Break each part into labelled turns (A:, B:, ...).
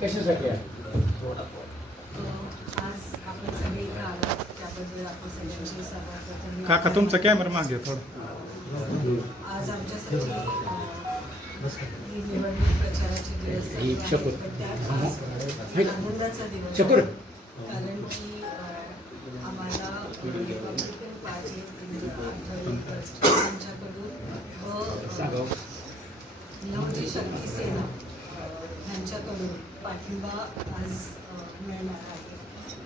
A: कशासाठी
B: काका तुमचा कॅमेरा मागे थोडं.
C: आज आमच्यासाठी ही निवडणूक प्रचाराची दिवस
A: ही.
C: कारण की आम्हाला रिपब्लिकन पार्टी यांच्याकडून व अं, नवजी शक्ती सेना यांच्याकडून पाठिंबा आज मिळणार आहे.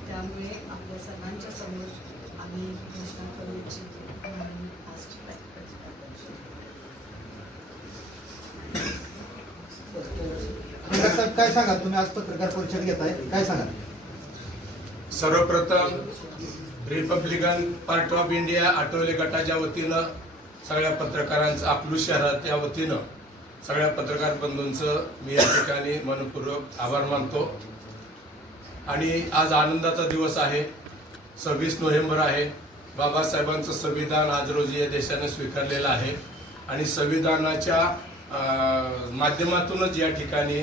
C: त्यामुळे आपल्या सर्वांच्या समोर आम्ही घोषणा करू इच्छितो. म्हणून आज प्रतिज्ञा करतो.
D: खंडार साहेब काय सांगा तुम्ही आज पत्रकार परिषद घेताय. काय सांगा
E: सर्वप्रथम Republican Party of India Athavale गटाच्या वतीनं सगळ्या पत्रकारांचं अकलूज शहराच्या वतीनं सगळ्या पत्रकार बंधूंचं मी या ठिकाणी मनपूर्वक आभार मानतो. आणि आज आनंदाचा दिवस आहे. सव्वीस नोव्हेंबर आहे. बाबासाहेबांचं संविधान आज रोजी या देशाने स्वीकारलेलं आहे. आणि संविधानाच्या माध्यमातूनच या ठिकाणी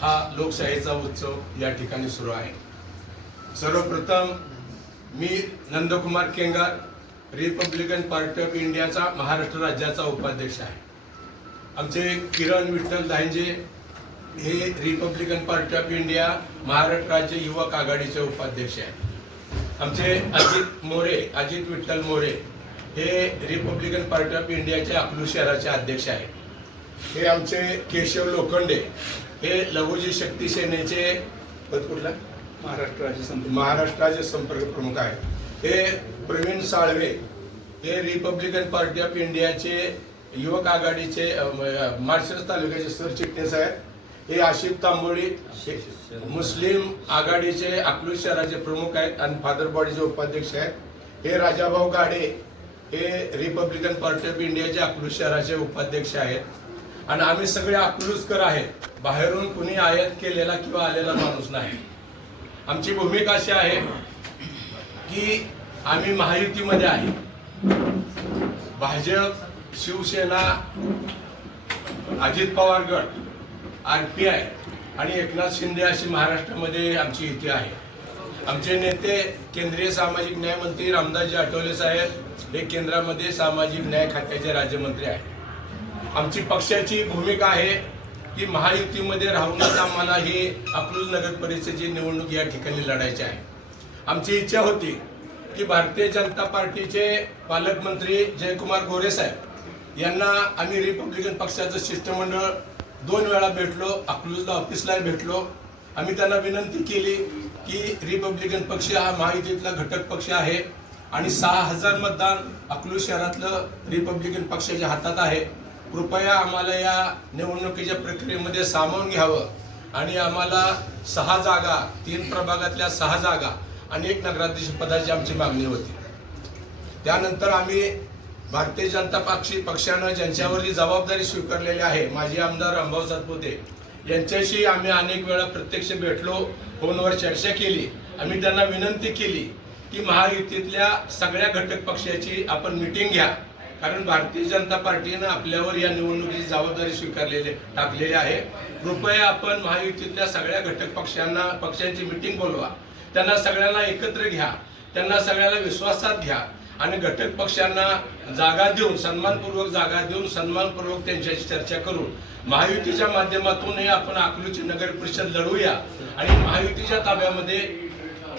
E: हा लोकशाहीचा उत्सव या ठिकाणी सुरू आहे. सर्वप्रथम मी Nandkumar Kengar Republican Party of इंडियाचा महाराष्ट्र राज्याचा उपाध्यक्ष आहे. आमचे किरण विठ्ठल दांजे हे Republican Party of India Maharashtra राज्य युवक आघाडीचे उपाध्यक्ष आहेत. आमचे अजित मोरे अजित विठ्ठल मोरे हे रिपब्लिकन पार्टी ऑफ इंडियाचे अकलूज शहराचे अध्यक्ष आहेत. हे आमचे केशव लोखंडे हे लघुजी शक्ती सेनेचे कुठला?
B: महाराष्ट्र राज्य संपर्क
E: महाराष्ट्राचे संपर्क प्रमुख आहेत. हे प्रवीण साळवे हे रिपब्लिकन पार्टी ऑफ इंडियाचे युवक आघाडीचे माळशिरस तालुक्याचे सरचिटणीस आहेत हे आशिफ तांबोळी मुस्लिम आघाडीचे अकलूज शहराचे प्रमुख आहेत आणि फादर बॉडीचे उपाध्यक्ष आहेत. हे राजाभाऊ गाडे हे रिपब्लिकन पार्टी ऑफ इंडियाचे अकलूज शहराचे उपाध्यक्ष आहेत. आणि आम्ही सगळे अकलूजकर आहेत. बाहेरून कुणी आयात केलेला किंवा आलेला माणूस नाही. आमची भूमिका अशी आहे की आम्ही महायुतीमध्ये आहे. भाजप शिवसेना अजित पवार गट आर पी आय आणि एकनाथ शिंदे अशी महाराष्ट्रामध्ये आमची युती आहे. आमचे नेते केंद्रीय सामाजिक न्याय मंत्री रामदासजी आठवले साहेब हे केंद्रामध्ये सामाजिक न्याय खात्याचे राज्यमंत्री आहेत. आमची पक्षाची भूमिका आहे की महायुतीमध्ये राहूनच आम्हाला ही अकलूज नगर परिषदेची निवडणूक या ठिकाणी लढायची आहे. आमची इच्छा होती की भारतीय जनता पार्टीचे पालकमंत्री जयकुमार गोरे साहेब यांना आम्ही रिपब्लिकन पक्षाचं शिष्टमंडळ दोन वेळा भेटलो अकलूजला ऑफिसलाही भेटलो. आम्ही त्यांना विनंती केली की रिपब्लिकन पक्ष हा महायुतीतला घटक पक्ष आहे आणि सहा हजार मतदान अकलूज शहरातलं रिपब्लिकन पक्षाच्या हातात आहे. कृपया आम्हाला या निवडणुकीच्या प्रक्रियेमध्ये सामावून घ्यावं आणि आम्हाला सहा जागा तीन प्रभागातल्या सहा जागा आणि एक नगराध्यक्ष पदाची आमची मागणी होती. त्यानंतर आम्ही भारतीय जनता पक्ष पक्षानं ज्यांच्यावरती जबाबदारी स्वीकारलेली आहे माजी आमदार अंबाव सातपुते यांच्याशी आम्ही अनेक वेळा प्रत्यक्ष भेटलो फोनवर चर्चा केली आम्ही त्यांना विनंती केली की महायुतीतल्या सगळ्या घटक पक्षाची आपण मिटिंग घ्या. कारण भारतीय जनता पार्टीनं आपल्यावर या निवडणुकीची जबाबदारी स्वीकारलेली टाकलेली आहे. कृपया आपण महायुतीतल्या सगळ्या घटक पक्षांना पक्षांची मिटिंग बोलवा. त्यांना सगळ्यांना एकत्र घ्या. त्यांना सगळ्याला विश्वासात घ्या. आणि घटक पक्षांना जागा देऊन सन्मानपूर्वक जागा देऊन सन्मानपूर्वक त्यांच्याशी चर्चा करून महायुतीच्या माध्यमातूनही आपण अकलूची नगर परिषद लढवूया. आणि महायुतीच्या ताब्यामध्ये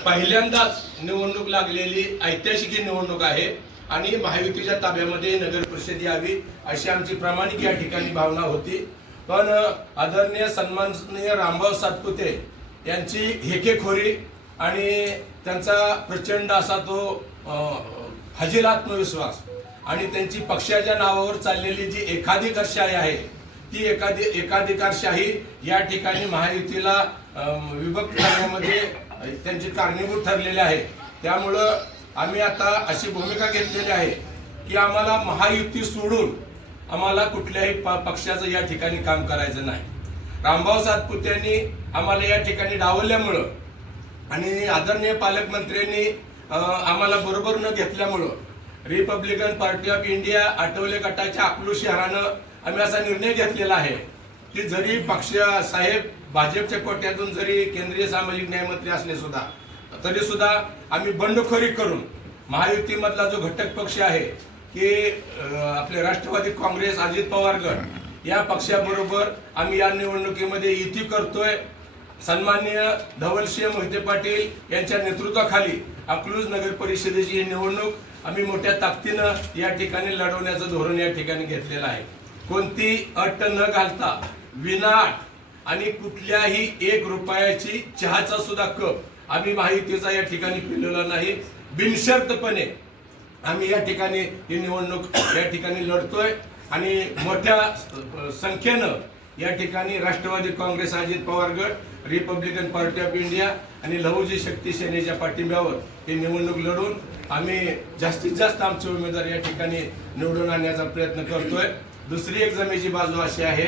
E: पहिल्यांदाच निवडणूक लागलेली ऐतिहासिक निवडणूक आहे. आणि महायुतीच्या ताब्यामध्ये नगर परिषद यावी अशी आमची प्रामाणिक या ठिकाणी भावना होती. पण आदरणीय सन्माननीय रामभाऊ सातपुते यांची हेकेखोरी आणि त्यांचा प्रचंड असा तो अं, आत्मविश्वास. आणि त्यांची पक्षाच्या नावावर चाललेली जी एकाधिकारशाही आहे ती एकाधी एकाधिकारशाही या ठिकाणी महायुतीला विभक्त करण्यामध्ये त्यांची कारणीभूत ठरलेली आहे. त्यामुळं आम्ही आता अशी भूमिका घेतलेली आहे की आम्हाला महायुती सोडून आम्हाला कुठल्याही प- पक्षाचं या ठिकाणी काम करायचं नाही. रामभाऊ सातपुत्यांनी आम्हाला या ठिकाणी डावलल्यामुळं आणि आदरणीय पालकमंत्र्यांनी आम्हाला बरोबर न घेतल्यामुळं Republican Party of India Athavale गटाच्या अकलूज शहरानं आम्ही असा निर्णय घेतलेला आहे की जरी पक्ष साहेब भाजपच्या कोट्यातून जरी केंद्रीय सामाजिक न्यायमंत्री असले सुद्धा तरी सुद्धा आम्ही बंडखोरी करून महायुतीमधला जो घटक पक्ष आहे की आपले राष्ट्रवादी काँग्रेस अजित पवार गट या पक्षाबरोबर आम्ही या निवडणुकीमध्ये युती करतोय. सन्माननीय धवलसिंह मोहिते पाटील यांच्या नेतृत्वाखाली अकलूज नगर परिषदेची ही निवडणूक आम्ही मोठ्या ताकदीनं या ठिकाणी लढवण्याचं धोरण या ठिकाणी घेतलेलं आहे. कोणती अट न घालता विनाट आणि कुठल्याही एक रुपयाची चहाचा सुद्धा कप आम्ही माहितीचा या ठिकाणी पिलेला नाही. बिनशर्तपणे आम्ही या ठिकाणी ही निवडणूक या ठिकाणी लढतोय आणि मोठ्या संख्येनं या ठिकाणी राष्ट्रवादी काँग्रेस अजित पवार गट रिपब्लिकन पार्टी ऑफ इंडिया आणि लहुजी शक्ती सेनेच्या पाठिंब्यावर ही निवडणूक लढून आम्ही जास्तीत जास्त आमचे उमेदवार या ठिकाणी निवडून आणण्याचा प्रयत्न करतोय. दुसरी एक जमेची बाजू अशी आहे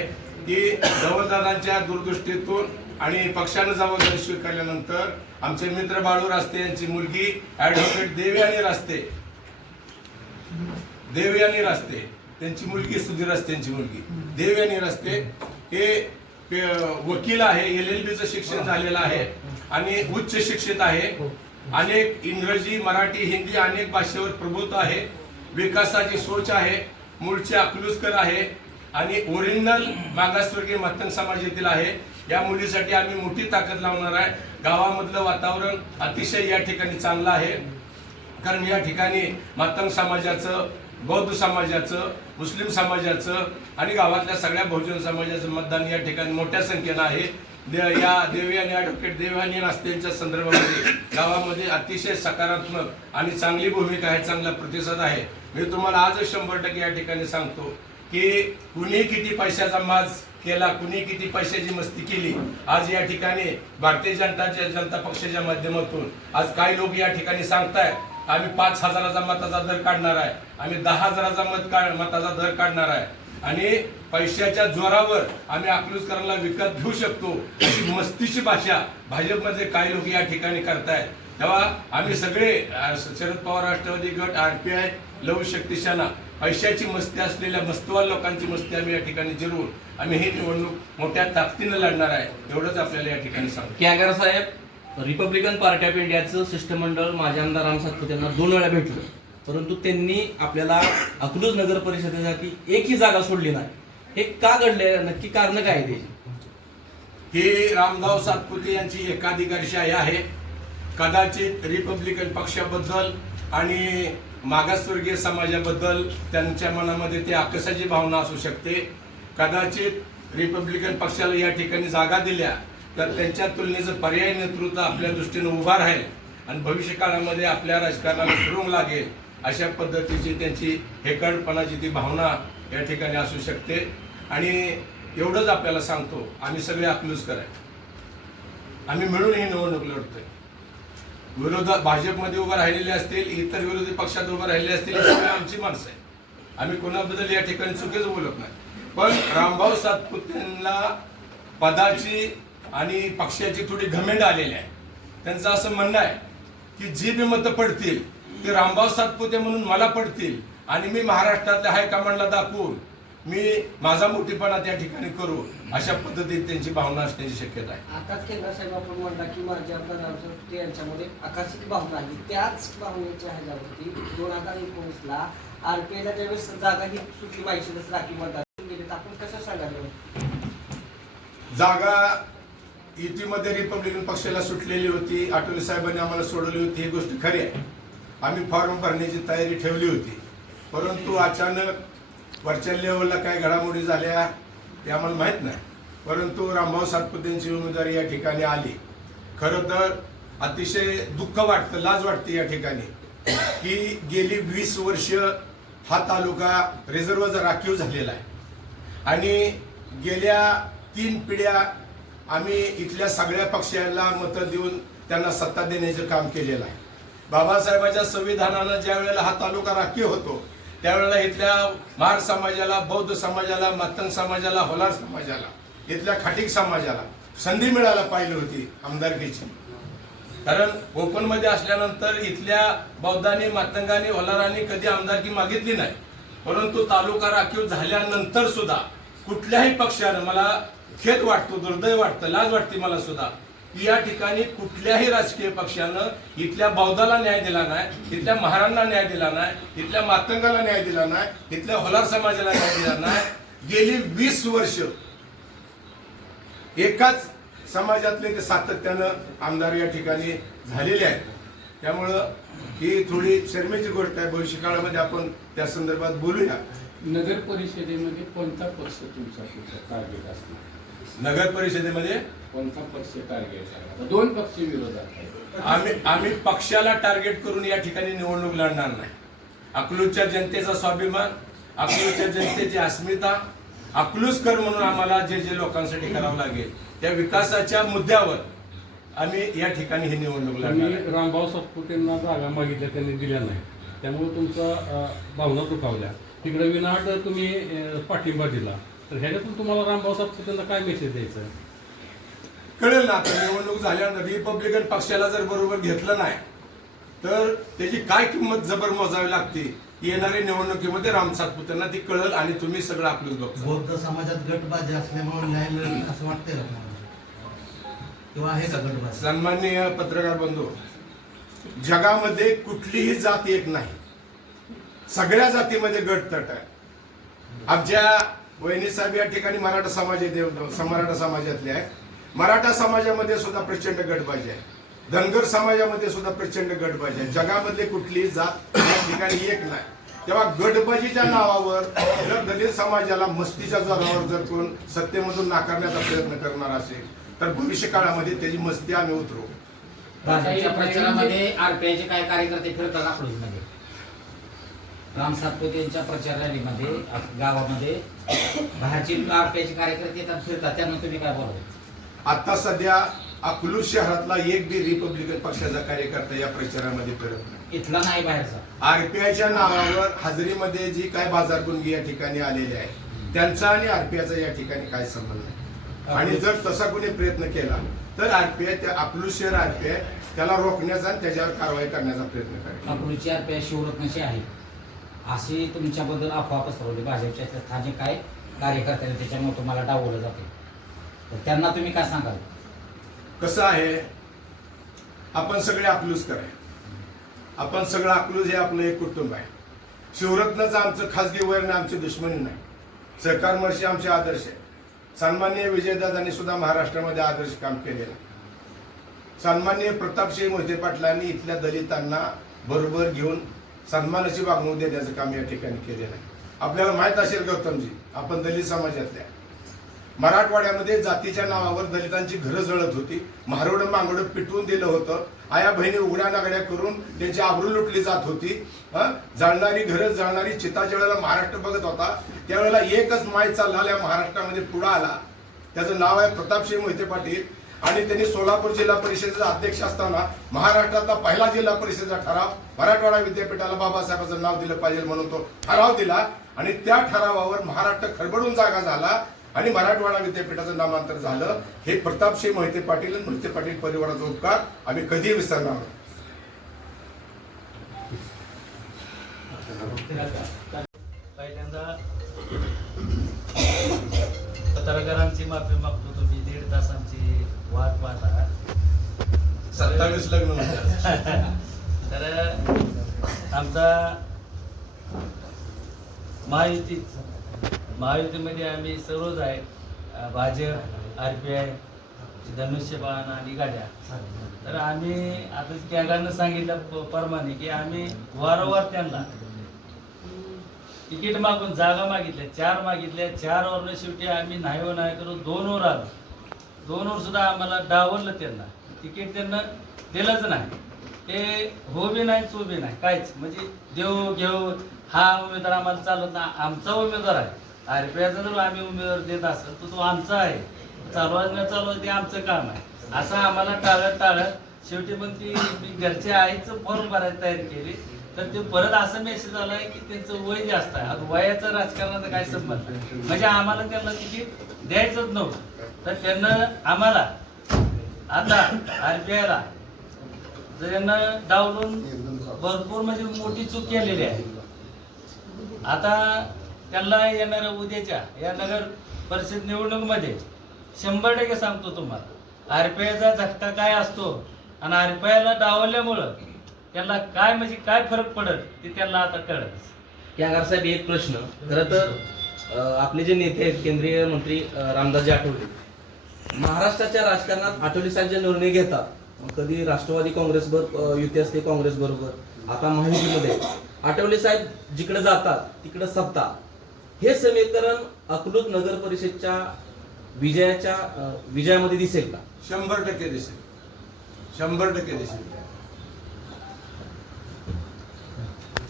E: की जवळदारांच्या दूरदृष्टीतून आणि पक्षानं जबाबदारी स्वीकारल्यानंतर आमचे मित्र बाळू रास्ते यांची मुलगी ऍडव्होकेट देवयानी रास्ते देवयानी रास्ते त्यांची मुलगी सुधीर रास्तेंची मुलगी देवयानी रास्ते हे हे वकील आहे एल एल बीचं शिक्षण झालेलं आहे आणि उच्च शिक्षित आहे. अनेक इंग्रजी मराठी हिंदी अनेक भाषेवर प्रभुत्व आहे. विकासाची सोच आहे. मूळचे अकलूजकर आहे. आणि ओरिजिनल मागासवर्गीय मतंग समाजातील आहे. या मुलीसाठी आम्ही मोठी ताकद लावणार आहे. गावामधलं वातावरण अतिशय या ठिकाणी चांगलं आहे. कारण या ठिकाणी मातंग समाजाचं बौद्ध समाजाचं मुस्लिम समाजाचं आणि गावातल्या सगळ्या बहुजन समाजाचं मतदान या ठिकाणी मोठ्या संख्येनं आहे. दे- या देवी आणि ॲडव्होकेट आणि नास्तेंच्या संदर्भामध्ये गावामध्ये अतिशय सकारात्मक आणि चांगली भूमिका आहे चांगला प्रतिसाद आहे. मी तुम्हाला आजच शंभर टक्के या ठिकाणी सांगतो की कुणी किती पैशाचा माज केला कुणी किती पैशाची मस्ती केली आज या ठिकाणी भारतीय जनताच्या जनता पक्षाच्या माध्यमातून आज काही लोक या ठिकाणी सांगतायत आम्ही पाच हजाराचा मताचा दर काढणार आहे आम्ही दहा हजाराचा मत काढ मताचा दर काढणार आहे. आणि पैशाच्या जोरावर आम्ही अकलूजकरांना विकत घेऊ शकतो अशी मस्तीची भाषा भाजपमध्ये काही लोक या ठिकाणी करतायत. तेव्हा आम्ही सगळे शरद पवार राष्ट्रवादी गट आर पी आय लव शक्ती सेना पैशाची मस्ती असलेल्या मस्तवाल लोकांची मस्ती आम्ही या ठिकाणी जिरवून आम्ही ही निवडणूक मोठ्या ताकदीनं लढणार आहे एवढंच आपल्याला या ठिकाणी सांगतो.
F: Kagar saheb republican party of इंडियाचं शिष्टमंडळ माझ्या आमदार राम सातपुते यांना दोन वेळा भेटलं. परंतु त्यांनी आपल्याला अकलूज नगर परिषदेसाठी एकही जागा सोडली नाही. हे का घडले नक्की कारण काय ते हे
E: ही रामदाव सातपुते यांची एकाधिकारशाही आहे. कदाचित रिपब्लिकन पक्षाबद्दल आणि मागासवर्गीय समाजाबद्दल त्यांच्या मनामध्ये ते आकसाची भावना असू शकते. कदाचित रिपब्लिकन पक्षाला या ठिकाणी जागा दिल्या तर त्यांच्या तुलनेचं पर्यायी नेतृत्व आपल्या दृष्टीनं उभा राहील आणि भविष्य काळामध्ये आपल्या राजकारणाला सुरुंग लागेल. अशा पद्धतीची त्यांची हेकडपणाची ती भावना या ठिकाणी असू शकते. आणि एवढंच आपल्याला सांगतो आम्ही सगळे अकलूजकर आहे आम्ही मिळून ही निवडणूक लढतोय. विरोधात भाजपमध्ये उभं राहिलेले असतील इतर विरोधी पक्षात उभं राहिलेले असतील सगळे आमची माणसं आहे आम्ही कोणाबद्दल या ठिकाणी चुकीच बोलत नाही. पण रामभाऊ सातपुतेंना पदाची आणि पक्षाची थोडी घमेंड आलेली आहे. त्यांचं असं म्हणणं आहे की जी बी मतं पडतील ती रामभाऊ सातपुते म्हणून मला पडतील आणि मी महाराष्ट्रातल्या हायकमांडला दाखवून मी माझा मोठीपणा त्या ठिकाणी करू अशा पद्धतीत त्यांची भावना असण्याची शक्यता आहे.
A: आकाश केंद्र साहेब आपण म्हणला की माझ्या आमदार यांच्यामध्ये आकाशिक भावना आली त्याच भावनेच्या ह्याच्यावरती दोन हजार एकोणीस ला आरपीआयला ज्यावेळेस जागा ही सुटली पाहिजे राखी मतदार गेले तर आपण कसं सांगायला
E: जागा युतीमध्ये रिपब्लिकन पक्षाला सुटलेली होती आठवले साहेबांनी आम्हाला सोडवली होती ही गोष्ट खरी आहे. आम्ही फॉर्म भरण्याची तयारी ठेवली होती. परंतु अचानक वरच्या लेवलला काय घडामोडी झाल्या ते आम्हाला माहीत नाही. परंतु रामभाऊ सातपुतेंची उमेदवारी या ठिकाणी आली. खरं तर अतिशय दुःख वाटतं लाज वाटते या ठिकाणी की गेली वीस वर्ष हा तालुका रिझर्वचा राखीव झालेला आहे. आणि गेल्या तीन पिढ्या आम्ही इथल्या सगळ्या पक्षांना मतं देऊन त्यांना सत्ता देण्याचं काम केलेलं आहे. बाबासाहेबांच्या संविधानानं ज्या वेळेला हा तालुका राखीव होतो त्यावेळेला इथल्या महार समाजाला बौद्ध समाजाला मातंग समाजाला होलार समाजाला इथल्या खाटीक समाजाला संधी मिळायला पाहिली होती आमदारकीची. कारण कोकणमध्ये असल्यानंतर इथल्या बौद्धांनी मातंगांनी होलारांनी कधी आमदारकी मागितली नाही. परंतु तालुका राखीव झाल्यानंतर सुद्धा कुठल्याही पक्षानं मला खेद वाटतो दुर्दैव वाटतं लाज वाटते मला सुद्धा. की या ठिकाणी कुठल्याही राजकीय पक्षानं इथल्या बौद्धाला न्याय दिला नाही इथल्या महारांना न्याय दिला नाही इथल्या मातंगाला न्याय दिला नाही इथल्या होलार समाजाला न्याय दिला नाही. गेली वीस वर्ष एकाच समाजातले ते सातत्यानं आमदार या ठिकाणी झालेले आहेत. त्यामुळं ही थोडी शर्मेची गोष्ट आहे. भविष्य काळामध्ये आपण त्या संदर्भात बोलूया.
G: नगर परिषदेमध्ये कोणता पक्ष तुमचा टार्गेट असणार?
E: नगर परिषदेमध्ये
G: कोणता पक्ष टार्गेट आहे आता दोन पक्ष विरोधात
E: आम्ही आम्ही पक्षाला टार्गेट करून या ठिकाणी निवडणूक लढणार नाही. अकलूजच्या जनतेचा स्वाभिमान अकलूजच्या जनतेची अस्मिता अकलूजकर म्हणून आम्हाला जे जे लोकांसाठी करावं लागेल त्या विकासाच्या मुद्द्यावर आम्ही या ठिकाणी ही निवडणूक लढणार.
G: रामभाऊ सातपुतेंना जागा मागितल्या त्यांनी दिल्या नाही. त्यामुळे तुमचा भावना दुखावल्या. तिकडे विनाट तुम्ही पाठिंबा दिला. तर ह्याच्यातून तुम्हाला रामभाऊ सातपुतेंना काय मेसेज द्यायचा? आहे?
E: कळेल ना आता निवडणूक झाल्यानंतर रिपब्लिकन पक्षाला जर बरोबर घेतलं नाही तर त्याची काय किंमत जबर मोजावी लागते? येणाऱ्या निवडणुकीमध्ये राम सातपुतेंना ती कळेल आणि तुम्ही सगळं आपलंच बघता.
D: बौद्ध समाजात गटबाजी असल्यामुळे न्याय मिळेल असं वाटतंय का किंवा आहे का गटबाजी?
E: सन्माननीय पत्रकार बंधू जगामध्ये कुठलीही जात एक नाही. सगळ्या जातीमध्ये गट तट आहे. आमच्या वहिनी साहेब या ठिकाणी मराठा समाज मराठा समाजातले आहे मराठा समाजामध्ये सुद्धा प्रचंड गटबाजी आहे. धनगर समाजामध्ये सुद्धा प्रचंड गटबाजी आहे. जगामधली कुठली जात या ठिकाणी एक नाही. तेव्हा गटबाजीच्या नावावर जर दलित समाजाला मस्तीच्या जोरावर जर कोण सत्तेमधून नाकारण्याचा प्रयत्न करणार असेल तर भविष्य काळामध्ये त्याची मस्ती आम्ही उतरू
H: भाजपच्या प्रचारामध्ये आरपीआयचे काय कार्यकर्ते फिरतात अकलूजमध्ये राम सातपुते यांच्या प्रचार रॅलीमध्ये गावामध्ये बाहेरचे आरपीआयचे कार्यकर्ते येतात फिरतात. त्यांना तुम्ही काय बोलावं
E: आता सध्या अकलूज शहरातला एक बी रिपब्लिकन पक्षाचा कार्यकर्ता या प्रचारामध्ये फिरत नाही.
H: इथला नाही बाहेरचा.
E: आरपीआयच्या नावावर हाजरीमध्ये जी काय बाजारकुंगी या ठिकाणी आलेली आहे त्यांचा आणि आरपीआयचा या ठिकाणी काय संबंध आहे? आणि जर तसा कोणी प्रयत्न केला तर आरपीआय त्या अकलूज शहर आरपीआय त्याला रोखण्याचा आणि त्याच्यावर कारवाई करण्याचा प्रयत्न करेल.
H: अकलूजची आरपीआय शिवरत्नाची आहे. अशी तुमच्याबद्दल अफवा पसरवली. भाजपच्या स्थानिक काय कार्यकर्त्यांनी त्याच्यामुळे तुम्हाला डावलं जाते तर त्यांना तुम्ही काय सांगाल?
E: कसं आहे आपण सगळे आपलूस कराय आपण सगळं आपलूस हे आपलं एक कुटुंब आहे. शिवरत्नाचं आमचं खासगी वर्ण आमची दुश्मनी नाही. सहकार महर्षी आमचे आदर्श आहे. सन्मान्य विजयदादांनी सुद्धा महाराष्ट्रामध्ये आदर्श काम केलेलं आहे. सन्माननीय प्रतापसिंह मोहिते पाटलांनी इथल्या दलितांना बरोबर घेऊन सन्मानाची वागणूक देण्याचं काम या ठिकाणी केलेलं आहे. आपल्याला माहीत असेल गौतमजी आपण दलित समाजातल्या मराठवाड्यामध्ये जातीच्या नावावर दलितांची घरं जळत होती. महारोडं मांगडं पिटवून दिलं होतं. आया बहिणी उघड्या नागड्या करून त्यांची आबरू लुटली जात होती. हं? जळणारी घरं जळणारी चिताच्या वेळेला महाराष्ट्र बघत होता त्यावेळेला एकच माय चाललेल्या महाराष्ट्रामध्ये पुढं आला. त्याचं नाव आहे प्रतापसिंह मोहिते पाटील. आणि त्यांनी सोलापूर जिल्हा परिषदेचा अध्यक्ष असताना महाराष्ट्रातला पहिला जिल्हा परिषदेचा ठराव मराठवाडा विद्यापीठाला बाबासाहेबांचं नाव दिलं पाहिजे म्हणून तो ठराव दिला. आणि त्या ठरावावर महाराष्ट्र खडबडून जागा झाला. आणि मराठवाडा विद्यापीठाचं नामांतर झालं. हे प्रतापसिंह मोहिते पाटील आणि मोहिते पाटील परिवाराचा उपकार आम्ही कधीही विसरणार नाही.
I: पहिल्यांदा पत्रकारांची माफी मागतो तुम्ही. दीड तासांची वाट पाहत. आहात
E: सत्तावीस लग्न.
I: तर आमचा महायुती महायुतीमध्ये आम्ही सर्वच आहे. भाजप आर पी आय धनुष्यबाण आणि गाड्या. तर आम्ही आता कॅगानं सांगितलं प- की आम्ही वारंवार त्यांना तिकीट मागून जागा मागितल्या चार मागितल्या. चार वरनं शेवटी आम्ही नाही हो नाही करू दोन वर आलो. दोन वर सुद्धा आम्हाला डावरलं त्यांना. तिकीट त्यांना दिलंच नाही. ते हो बी नाही चो बी नाही काहीच. म्हणजे देऊ घेऊ हा उमेदवार आम्हाला चालत नाही. आमचा उमेदवार आहे. आरपीआयचा जर आम्ही उमेदवार देत असेल तर तो आमचा आहे. चालवायच न चालवायचं ते आमचं काम आहे. असं आम्हाला टाळत टाळत शेवटी मग ती मी घरच्या आईचं फॉर्म भरायला तयार केली तर ते परत असं मेसेज आलाय की त्यांचं वय जास्त आहे. आता वयाचा राजकारणाचा काय संबंध नाही. म्हणजे आम्हाला त्यांना तिकीट द्यायचंच नव्हतं. तर त्यांना आम्हाला आता आरपीआयला जर यांना डावलून भरपूर म्हणजे मोठी चूक केलेली आहे. आता त्यांना येणाऱ्या उद्याच्या या नगर परिषद निवडणुकीमध्ये शंभर टक्के सांगतो तुम्हाला. आर पी आयचा झटका काय असतो आणि आर पी आयला त्यांना काय म्हणजे काय फरक पडत ते त्यांना आता कळत
F: कॅंगार साहेब एक प्रश्न. खरं तर आपले जे नेते आहेत केंद्रीय मंत्री रामदासजी आठवले. महाराष्ट्राच्या राजकारणात आठवले साहेब जे निर्णय घेतात. कधी राष्ट्रवादी काँग्रेसबरोबर युती असते काँग्रेस बरोबर. आता महायुतीमध्ये आठवले साहेब जिकडे जातात तिकडे सत्ता. हे समीकरण अकलूज नगर परिषदच्या विजयाच्या विजयामध्ये दिसेल का?
E: शंभर टक्के दिसेल. शंभर टक्के दिसेल.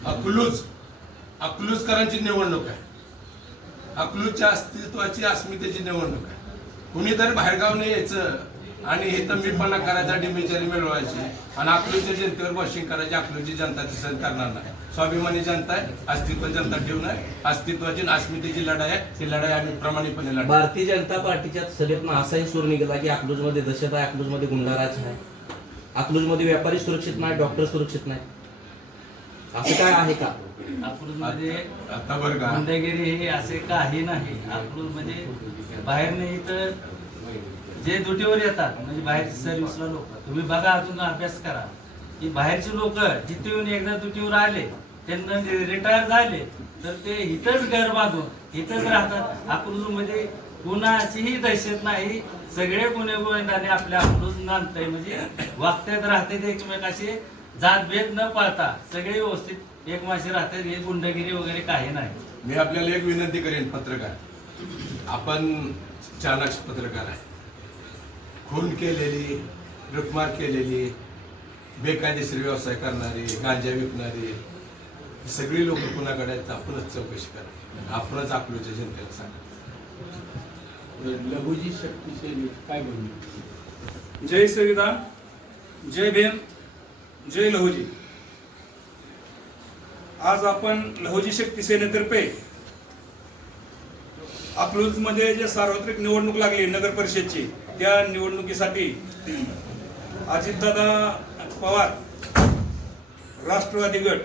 E: अकलूज अकलूजकरांची निवडणूक आहे. अकलूजच्या अस्तित्वाची अस्मितेची निवडणूक आहे. कुणीतरी बाहेरगावने यायचं आणि हे तंबीपणा करायचा डिमेचारी मिळवायची आणि अकलूजच्या जनतेवर वॉशिंग करायची अकलूजची जनता दिसत सहन करणार नाही. स्वाभिमानी जनता आहे अस्तित्व जनता ठेवून आहे अस्तित्वाची आणि अस्मितेची लढाई आहे ती लढाई आम्ही प्रामाणिकपणे लढा
F: भारतीय जनता पार्टीच्या सभेतनं असाही सूर निघाला की अकलूजमध्ये दहशत आहे अकलूजमध्ये गुंडाराज आहे. अकलूजमध्ये व्यापारी सुरक्षित नाही डॉक्टर सुरक्षित नाही. असं काय आहे का?
I: अकलूजमध्ये
E: आता बरं का?
I: गुंडगिरी हे असे काही नाही. अकलूजमध्ये बाहेरने इथं जे ड्युटीवर येतात म्हणजे बाहेरची सर्व्हिसला लोक. तुम्ही बघा अजून अभ्यास करा. की बाहेरचे लोक जिथे येऊन एकदा ड्युटीवर आले त्यांना रिटायर झाले तर ते इथंच घर बांधून इथंच राहतात. अकलूजमध्ये कुणाचीही दहशत नाही. सगळे गुन्हे गोविंदाने आपल्या अकलूज नांदतंय. म्हणजे वागत्यात राहतात एकमेकाशी जात भेद न पाळता सगळे व्यवस्थित एकमाशी राहतात. हे गुंडगिरी वगैरे काही नाही.
E: मी आपल्याला एक विनंती करेन पत्रकार. आपण चाणक्य पत्रकार आहे. खून केलेली लुटमार केलेली बेकायदेशीर व्यवसाय करणारी गांजा विकणारी सगळी लोक कुणाकडे आहेत आपणच चौकशी करा आपणच आपल्याच्या जनतेला सांगा
B: लघुजी शक्ती काय बोलू जय संविधान जय भीम जय लहुजी आज आपण लहुजी शक्ती सेनेतर्फे अकलूजमध्ये जे सार्वत्रिक निवडणूक लागली नगर परिषदची त्या निवडणुकीसाठी अजितदादा पवार राष्ट्रवादी गट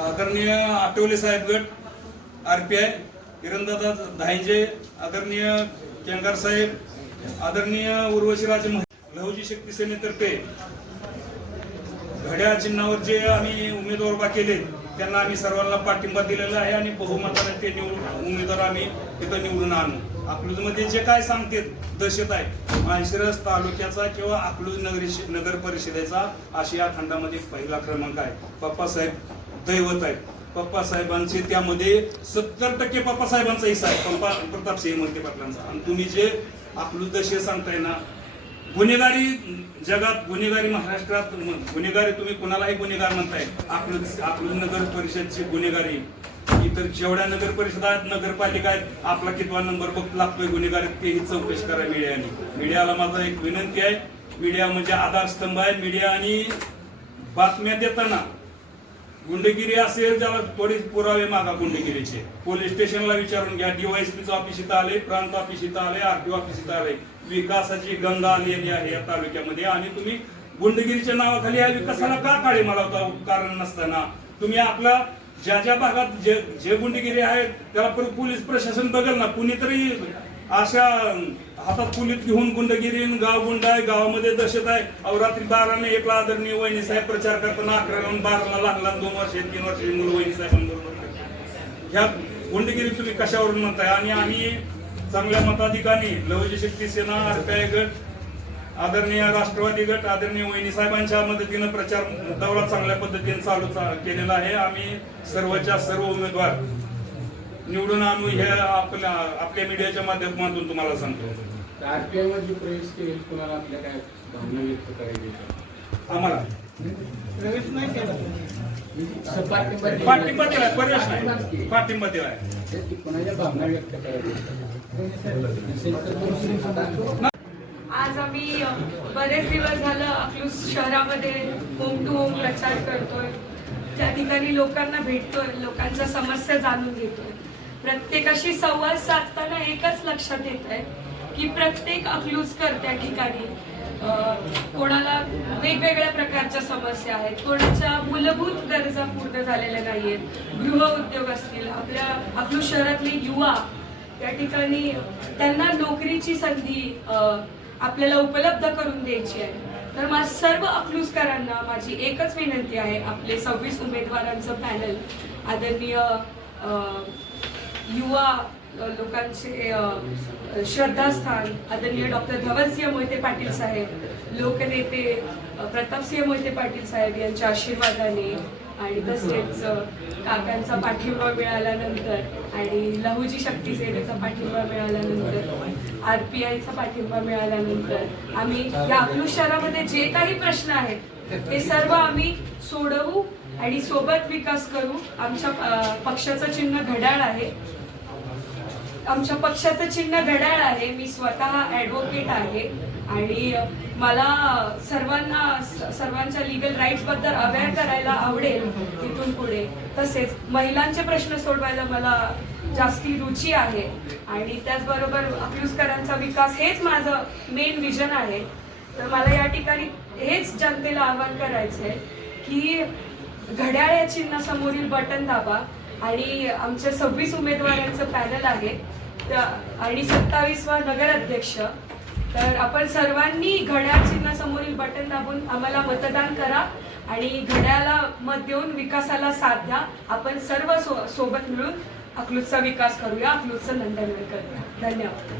B: आदरणीय आठवले साहेब गट R P I Kirandada Dhayanje आदरणीय केंगार साहेब आदरणीय उर्वशीराज लहुजी शक्ती सेनेतर्फे घड्याळ चिन्हावर जे आम्ही उमेदवार उभा केले त्यांना आम्ही सर्वांना पाठिंबा दिलेला आहे आणि बहुमताने ते निवडून उमेदवार आम्ही तिथं निवडून आणू. अकलूजमध्ये जे काय सांगते दहशत आहे. माळशिरस तालुक्याचा किंवा अकलूज नगरी नगर परिषदेचा आशिया खंडामध्ये पहिला क्रमांक आहे. पप्पासाहेब दैवत आहेत. पप्पासाहेबांचे त्यामध्ये सत्तर टक्के पप्पासाहेबांचा हिस्सा आहे. पप्पा प्रतापसिंह मोहिते पाटलांचा. आणि तुम्ही जे आपलं दशे सांगताय ना गुन्हेगारी जगात गुन्हेगारी महाराष्ट्रात गुन्हेगारी तुम्ही कुणालाही गुन्हेगार म्हणताय. आपलं आपलं नगर परिषदची गुन्हेगारी इतर जेवढ्या नगर परिषद आहेत नगरपालिका आहेत आपला कितवा नंबर बघ लागतोय गुन्हेगारी तेही चौकशी करा मीडियाने. मीडियाला माझा एक विनंती आहे. मीडिया म्हणजे आधारस्तंभ आहे. मीडिया आणि बातम्या देताना गुंडगिरी असेल त्याला थोडे पुरावे मागा गुंडगिरीचे. पोलीस स्टेशनला विचारून घ्या डीवायसीचं ऑफिस इथं आले प्रांत ऑफिस इथं आले आरटीओ ऑफिस इथं आले विकासाची गंगा आलेली आहे या तालुक्यामध्ये आणि तुम्ही गुंडगिरीच्या नावाखाली या विकासाला का काळे मला होता कारण नसताना. तुम्ही आपला ज्या ज्या भागात जे जे गुंडगिरी आहे त्याला पोलीस प्रशासन बघेल ना. कुणीतरी अशा हातात पोलीस घेऊन गुंडगिरी आणि गाव गुंड आहे गावामध्ये दहशत आहे. अवरात्री बाराने एकला आदरणीय वहिनी साहेब प्रचार करताना अकराला बाराला लागला दोन वर्ष तीन वर्ष मुलं वहिनी साहेबांबरोबर ह्या गुंडगिरी तुम्ही कशावरून म्हणताय? आणि आम्ही चांगल्या मताधिकारी लवजी शक्ती सेना आरपीआय गट आदरणीय राष्ट्रवादी गट आदरणीय वहिनी साहेबांच्या मदतीनं प्रचार दौरा चांगल्या पद्धतीने चालू चा- केलेला आहे. आम्ही सर्वच्या सर्व उमेदवार निवडून आणू हे आपल्या आपल्या मीडियाच्या माध्यमातून तुम्हाला सांगतो.
J: आरपीआयमध्ये प्रवेश केले कोणाला आपल्या काय भावना व्यक्त करायची
B: आम्हाला.
J: पाठिंबा दिला.
B: पाठिंबा दिलाय प्रवेश नाही. पाठिंबा दिलाय
J: तेच की कोणाच्या भावना व्यक्त करायच्या नसेल तर दोन
K: आज आम्ही बरेच दिवस झालं अकलूज शहरामध्ये होम टू होम प्रचार करतोय. त्या ठिकाणी लोकांना भेटतोय लोकांच्या समस्या जाणून घेतोय. प्रत्येकाशी संवाद साधताना एकच लक्षात येत आहे की प्रत्येक अकलूजकर त्या ठिकाणी. कोणाला वेगवेगळ्या प्रकारच्या समस्या आहेत. कोणाच्या मूलभूत गरजा पूर्ण झालेल्या नाहीयेत. गृह उद्योग असतील आपल्या अकलूज शहरातले युवा त्या ठिकाणी त्यांना नोकरीची संधी आपल्याला उपलब्ध करून द्यायची आहे. तर माझ्या सर्व अकलूजकरांना माझी एकच विनंती आहे आपले सव्वीस उमेदवारांचं पॅनल आदरणीय युवा लोकांचे श्रद्धास्थान. आदरणीय डॉक्टर धवलसिंह मोहिते पाटील साहेब लोकनेते प्रतापसिंह मोहिते पाटील साहेब यांच्या आशीर्वादाने आणि तसेच काकांचा पाठिंबा मिळाल्यानंतर आणि लहुजी शक्ती सेनेचा पाठिंबा मिळाल्यानंतर आर पी आयचा पाठिंबा मिळाल्यानंतर आम्ही या अकलूज शहरामध्ये जे काही प्रश्न आहेत ते सर्व आम्ही सोडवू आणि सोबत विकास करू. आमच्या पक्षाचं चिन्ह घड्याळ आहे. आमच्या पक्षाचं चिन्ह घड्याळ आहे. मी स्वतः ॲडव्होकेट आहे. आणि मला सर्वांना सर्वांच्या लिगल राईट्सबद्दल अवेअर करायला आवडेल इथून पुढे. तसेच महिलांचे प्रश्न सोडवायला मला जास्ती रुची आहे. आणि त्याचबरोबर अकलूजकरांचा विकास हेच माझं मेन विजन आहे. तर मला या ठिकाणी हेच जनतेला आवाहन करायचं आहे की घड्याळ या चिन्हासमोरील बटन दाबा. आणि आमच्या सव्वीस उमेदवारांचं पॅनल आहे. आणि सत्तावीसवा नगराध्यक्ष. तर आपण सर्वांनी घड्याळ चिन्हासमोरील बटन दाबून आम्हाला मतदान करा आणि घड्याला मत देऊन विकासाला साथ द्या. आपण सर्व सो सोबत मिळून अकलूजचा विकास करूया. अकलूजचं नंदनवन करूया. धन्यवाद.